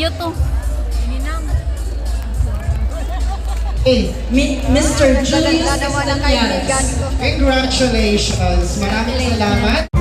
Video to. Hey, Mr. Julius Castellanos, congratulations. Maraming salamat.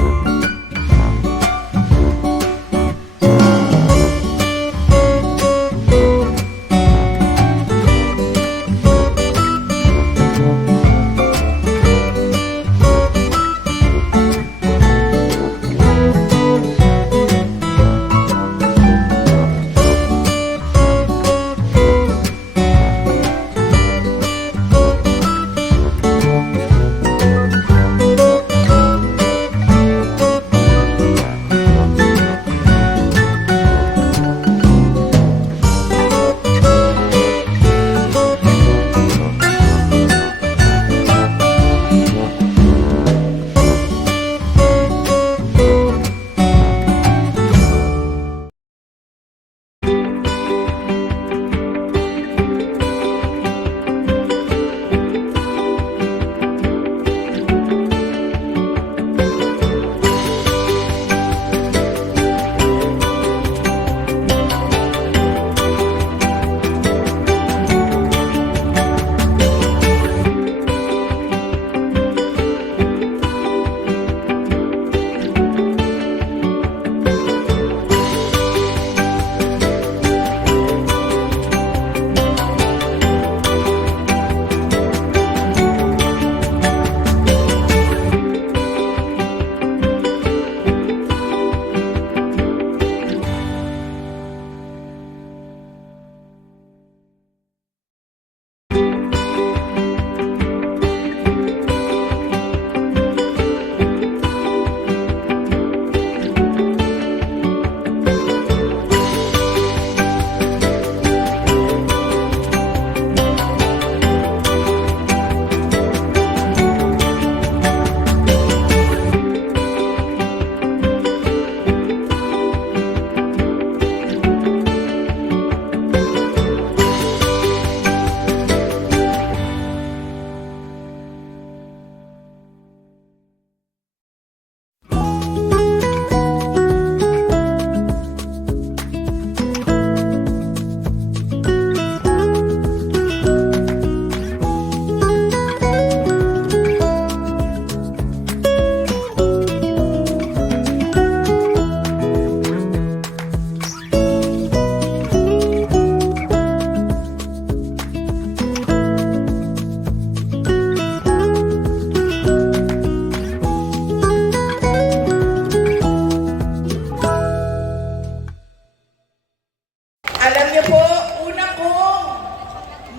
Alam niyo po, una kong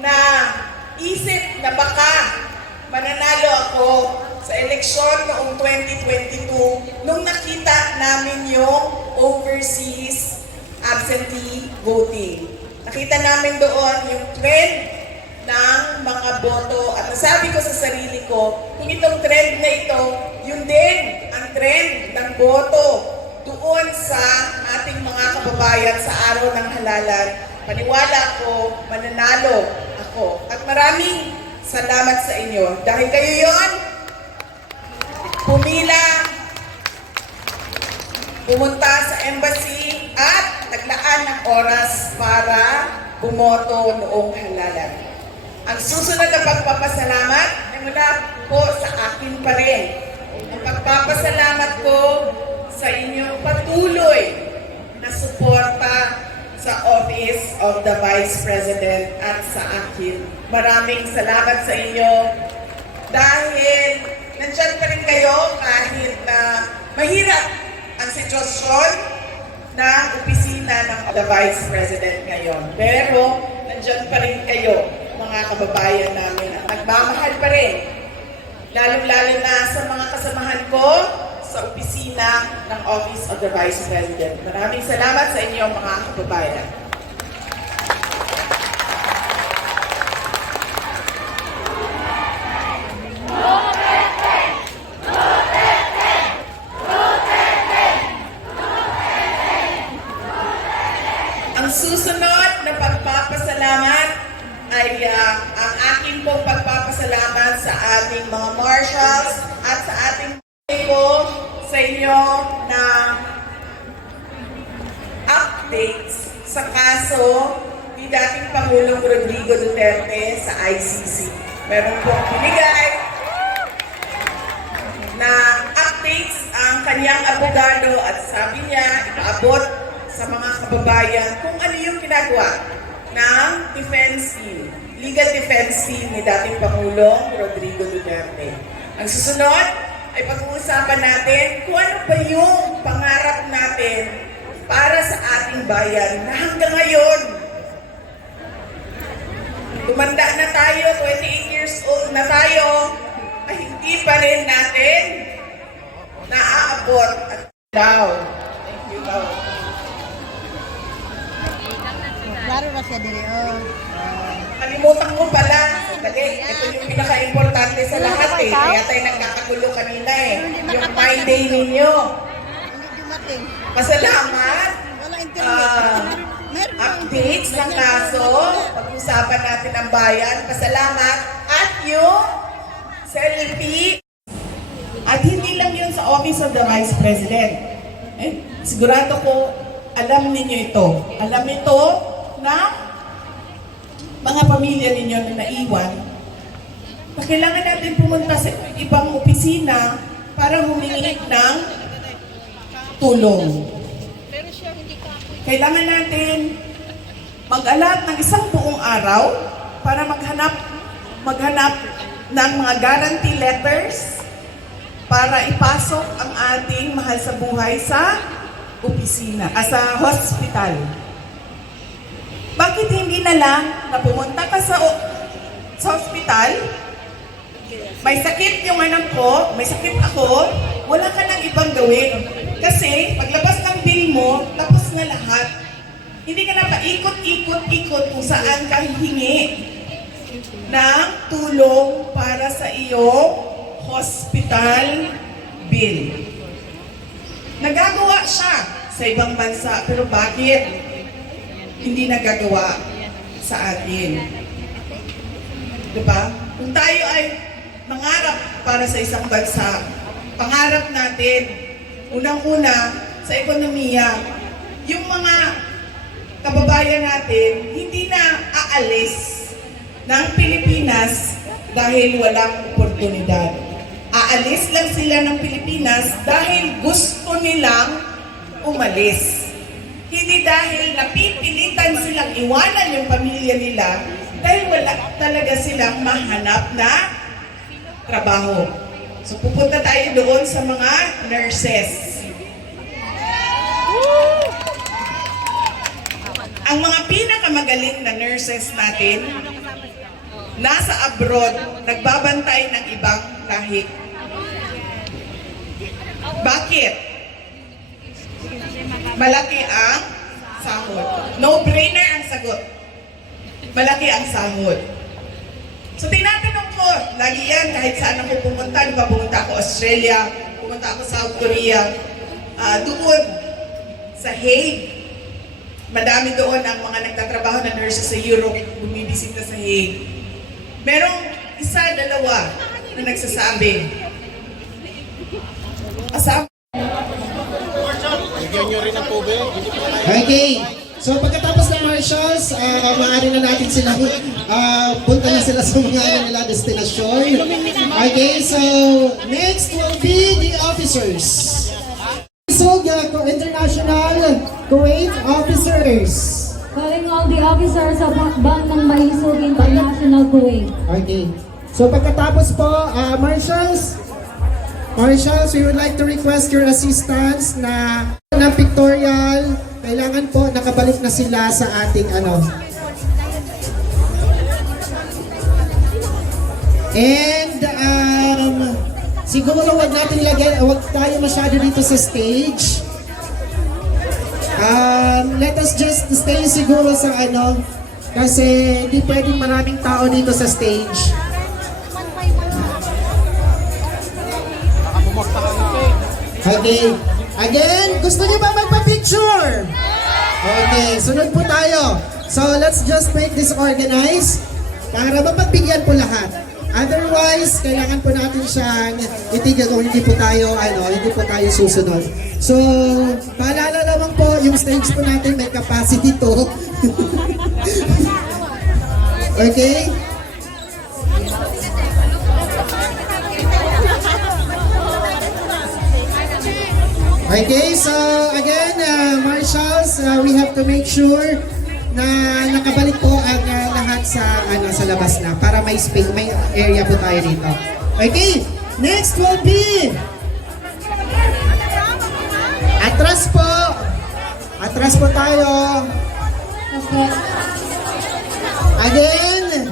naisip na baka mananalo ako sa eleksyon noong 2022 nung nakita namin yung overseas absentee voting. Nakita namin doon yung trend ng mga boto at nasabi ko sa sarili ko, kung itong trend na ito, yun din ang trend ng boto doon sa ating mga kababayan sa araw ng halalan. Paniwala ko, mananalo ako. At maraming salamat sa inyo. Dahil kayo yon, pumila, pumunta sa embassy at naglaan ng oras para bumoto noong halalan. Ang susunod na pagpapasalamat ay mula po sa akin pa rin. Ang pagpapasalamat ko sa inyong patuloy na suporta sa Office of the Vice President at sa akin. Maraming salamat sa inyo dahil nandyan pa rin kayo kahit na mahirap ang sitwasyon ng opisina ng the Vice President ngayon. Pero nandyan pa rin kayo, mga kababayan namin, at nagmamahal pa rin. Lalong-lalo na sa mga kasamahan ko sa opisina ng Office of the Vice President. Maraming salamat sa inyo, mga kababayan. Ang susunod na pagpapasalamat ay ang aking pong pagpapasalamat sa ating mga marshals at sa ating po sa inyo na updates sa kaso ni dating Pangulong Rodrigo Duterte sa ICC. Meron pong binigay na updates ang kanyang abogado at sabi niya, ipaabot sa mga kababayan kung ano yung ginagawa ng defense team, legal defense team ni dating Pangulong Rodrigo Duterte. Ang susunod ay pag-uusapan natin kung ano pa yung pangarap natin para sa ating bayan na hanggang ngayon, tumanda na tayo, 28 years old na tayo, ay hindi pa rin natin naaabot at daw. Thank you daw. Klaro na siya diri, oh. Kalimutan ko pala. Sandali, ito yung pinaka-importante sa lahat eh. Kaya tayo nagkakagulo kanina eh. Yung My Day ninyo. Hindi dumating. Pasalamat. Wala internet. Meron bang Updates ng kaso. Pag-usapan natin ang bayan. Pasalamat. At yung selfie. At hindi lang yun sa Office of the Vice President. Sigurado ko, alam ninyo ito. Alam ito na mga pamilya ninyo na naiwan, na kailangan natin pumunta sa ibang opisina para humingi ng tulong. Kailangan natin mag-alat ng isang buong araw para maghanap ng mga guarantee letters para ipasok ang ating mahal sa buhay sa opisina, sa hospital. Bakit hindi na lang na pumunta ka sa hospital, may sakit yung anak ko, may sakit ako, wala ka nang ibang gawin. Kasi paglabas ng bill mo, tapos na lahat. Hindi ka na paikot-ikot-ikot kung saan ka hihingi ng tulong para sa iyong hospital bill. Nagagawa siya sa ibang bansa, pero bakit hindi nagagawa sa atin? Diba? Kung tayo ay mangarap para sa isang bansa, pangarap natin, unang-una, sa ekonomiya, yung mga kababayan natin, hindi na aalis ng Pilipinas dahil walang oportunidad. Aalis lang sila ng Pilipinas dahil gusto nilang umalis. Hindi dahil napipilitan silang iwanan yung pamilya nila dahil wala talaga silang mahanap na trabaho. So pupunta tayo doon sa mga nurses. Ang mga pinakamagaling na nurses natin, nasa abroad, nagbabantay ng ibang lahi. Bakit? Malaki ang sahod. No-brainer ang sagot. Malaki ang sahod. So tinatanong ko, lagi yan, kahit saan ako pumunta, di ba pumunta ako Australia, pumunta ako South Korea, doon sa Hague. Madami doon ang mga nagtatrabaho na nurses sa Europe, bumibisita sa Hague. Merong isa, dalawa na nagsasabi, Okay. So pagkatapos ng marshals, maaari na natin sila, punta na sila sa mga nila destinasyon. Okay, so next will be the officers. So International Kuwait officers. Calling all the officers of Hakbang ng Maisog International Kuwait. Okay. So pagkatapos po, marshals, we would like to request your assistance na pictorial. Kailangan po nakabalik na sila sa ating And siguro wag tayo masyado dito sa stage. Let us just stay siguro sa kasi hindi pwedeng maraming tao dito sa stage. Okay. Again, gusto niyo ba magpa-picture? Okay, sunod po tayo. So let's just make this organized para mapagbigyan po lahat. Otherwise, kailangan po natin siyang itigil kung hindi po tayo susunod. So, paalala naman po, yung stage po natin may capacity to. Okay? Okay, so again, marshals, we have to make sure na nakabalik po ang lahat sa labas na para may space, may area po tayo dito. Okay, next will be atras po. Atras po tayo. Again,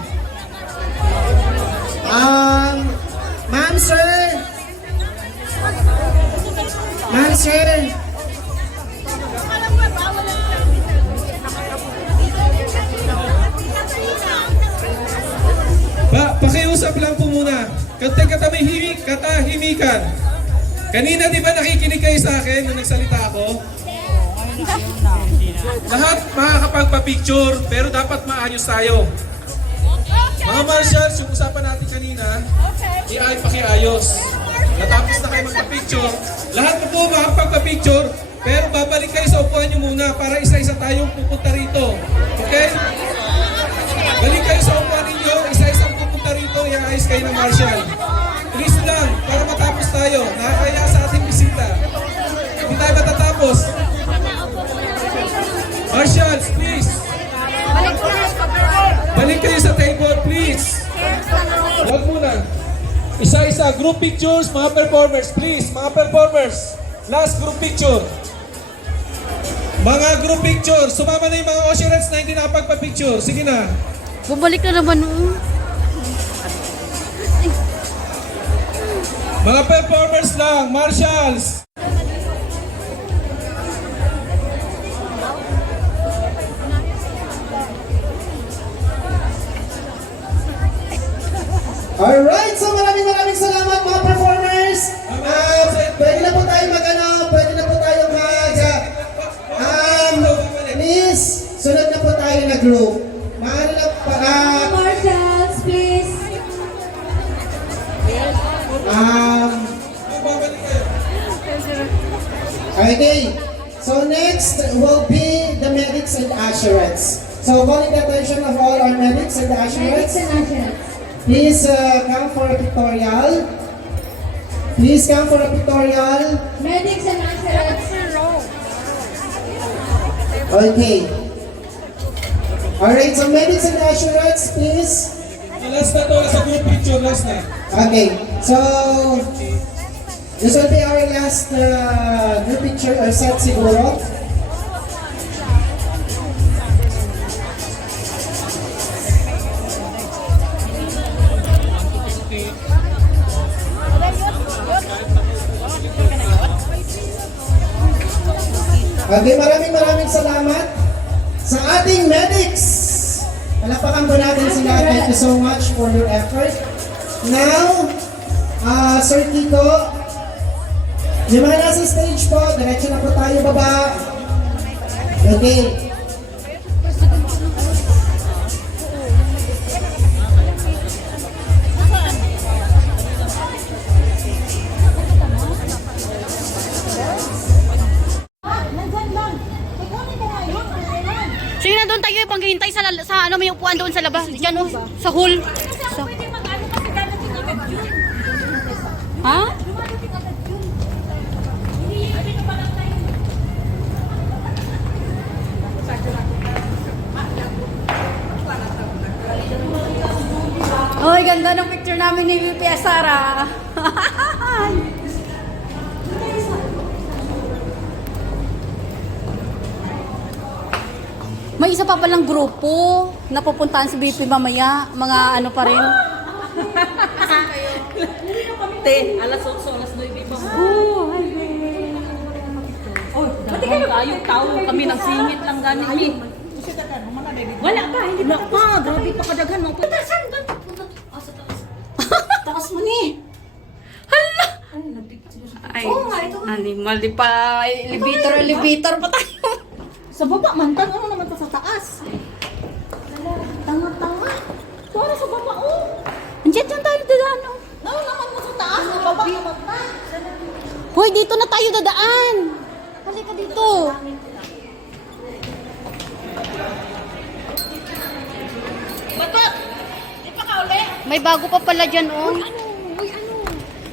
ma'am sir. Ma'am sir. Pakiusap lang po muna. Katahimikan. Kanina di ba nakikinig kayo sa akin nung nagsalita ako? Lahat makakapagpa-picture pero dapat maayos tayo. Mga marshals, yung usapan natin kanina, pakiayos. Natapos na kayo magpa-picture. Lahat po makakapagpa-picture pero babalik kayo sa upuan nyo muna para isa-isa tayong pupunta rito. Okay? Balik kayo sa upuan ninyo, isa-isang pupunta rito, i-ayos kayo ng marshal. Please lang, para matapos tayo. Nakakaya sa ating bisita. Hindi tayo matatapos. Marshals, please. Balik kayo sa table, please. Huwag muna. Isa-isa, group pictures, mga performers, please. Mga performers, last group picture. Mga group picture, sumama na yung mga usherettes na hindi nakapagpa-picture. Sige na. Bumalik na naman. Mga performers lang, marshals. Alright, so maraming salamat mga performers. Pwede na po tayo pwede na po tayo please, sunod na po tayo na group. Maaari na Marshals, please. Okay, so next will be the medics and usherettes. So calling the attention of all our medics and the Medics usherettes. and ushers. Please come for a pictorial. Please come for a pictorial. Medics and ushers. Okay. Alright, so medics and usherettes, please. Last na to, sa group picture, last na. Okay, so this will be our last group picture or set siguro. Okay, maraming salamat sa ating medics. Palapakan po natin sila. Thank you so much for your effort. Now, Sir Kiko, yung mga nasa stage po, diretso na po tayo baba. Okay. Sige na doon tayo panghihintay sa ano may upuan doon sa labas. Diyan sa hall. Ha? Oy, ganda ng picture namin ni VP Sara. May isa pa palang grupo na pupuntahan si BP mamaya. Mga ano pa rin. Alas 8, alas 9 pa. Pati kayo tao kami ng singit lang ganit mi. Wala pa, hindi pa. Grabe pa kadaghan mo. Tasan ba? Taas mo ni. Hala! Ay, animal, di pa elevator pa tayo. Sa baba man tan ano naman ta sa taas. Tanga. Para sa baba oh. Diyan tayo dadaan. Oh. Naon naman mo sa taas, nababa naman na. Hoy, dito na tayo dadaan. Halika dito. Batot! Di pa ka uli? May bago pa pala dyan, oh.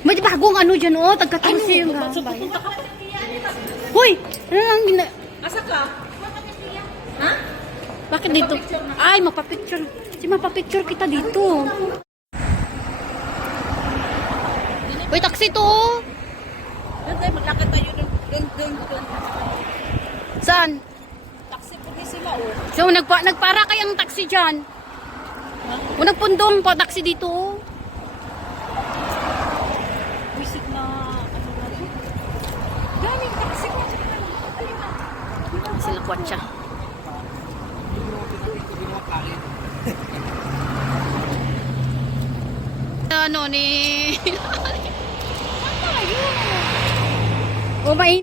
May bagong ano dyan, oh. Tagka-13 yung bayan. Hoy! Ano lang Asa ka? Ha? Bakit dito? Ay, mapapicture. Mapapicture kita dito. Uy, taxi to. Oh. Doon maglakad tayo doon. Saan? Taxi po ni sila oh. So, nagpara kayang taxi dyan. O nagpundong pa taxi dito. Oh. Wisik na ano na to. Galing taxi ko. Sila kwatsa. Ano ni... Oh, may...